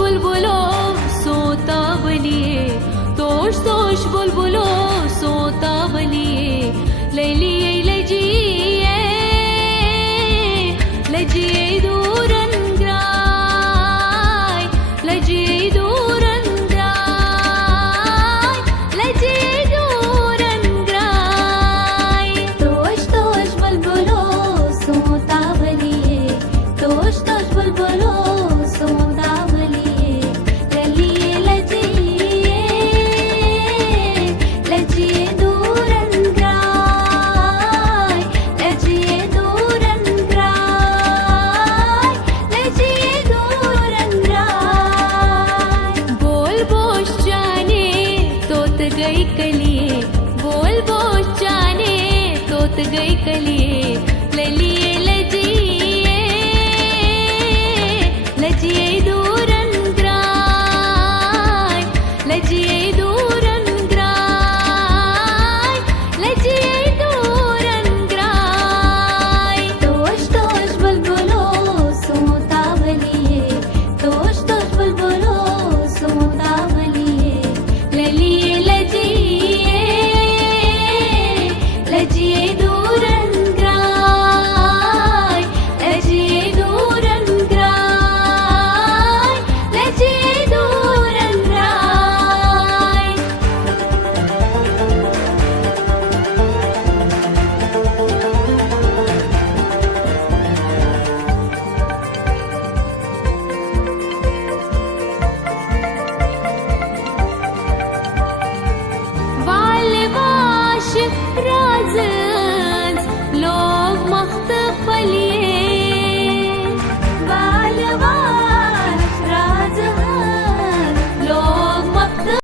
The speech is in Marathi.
बुलबुलो सोता बलिए, तोष तोष बुलबुलो सोता बलिए, लैलिए लजिए लजिए दूरन ग्राय, लजिए दूरन ग्राय, लजिए दूरन ग्राय। तोष तोष बुलबुलो सोता बलिए, तोष तोष बुलबुलो सोता बलिए, ललिए लजिए लजिए दूरन ग्राय, लजिए दूरन ग्राय, लजिए दूरन ग्राय। बोल बोश जाने तोत गई कलिए, बोल बोश जाने तोत गई